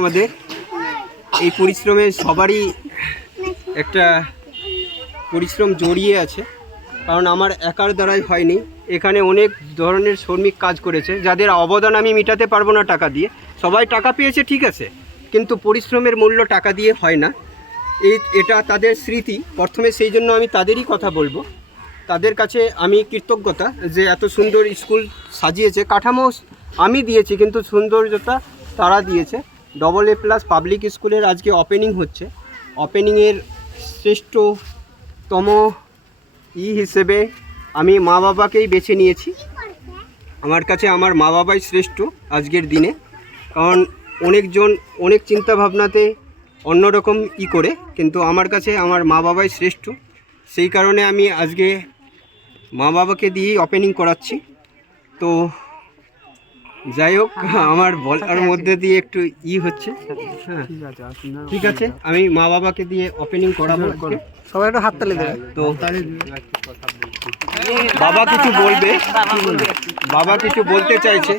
আমাদের। এই পরিশ্রমে সবারই একটা পরিশ্রম জড়িয়ে আছে, কারণ আমার একার দ্বারাই হয়নি। এখানে অনেক ধরনের শ্রমিক কাজ করেছে, যাদের অবদান আমি মেটাতে পারব না টাকা দিয়ে। সবাই টাকা পেয়েছে, ঠিক আছে, কিন্তু পরিশ্রমের মূল্য টাকা দিয়ে হয় না। এই, এটা তাদের স্মৃতি। প্রথমে সেই জন্য আমি তাদেরই কথা বলব। তাদের কাছে আমি কৃতজ্ঞতা যে এত সুন্দর স্কুল সাজিয়েছে। কাঠামো আমি দিয়েছি, কিন্তু সৌন্দর্যতা তারা দিয়েছে। ডবল এ প্লাস পাবলিক স্কুলের আজকে ওপেনিং হচ্ছে। ওপেনিংয়ের শ্রেষ্ঠতম ই হিসেবে আমি মা বাবাকেই বেছে নিয়েছি। আমার কাছে আমার মা বাবাই শ্রেষ্ঠ আজকের দিনে। কারণ অনেকজন অনেক চিন্তা ভাবনাতে অন্যরকম ই করে, কিন্তু আমার কাছে আমার মা বাবাই শ্রেষ্ঠ। সেই কারণে আমি আজকে মা বাবাকে দিয়েই ওপেনিং করাচ্ছি। তো যাই হোক আমার বলার মধ্যে দিয়ে একটু ই হচ্ছে। হ্যাঁ ঠিক আছে আমি মা বাবাকে দিয়ে ওপেনিং করাবো আজকে। সবাই একটু হাত তালে দেবে তো বাবা কিছু বলবে। বাবা কিছু বলতে চাইছে?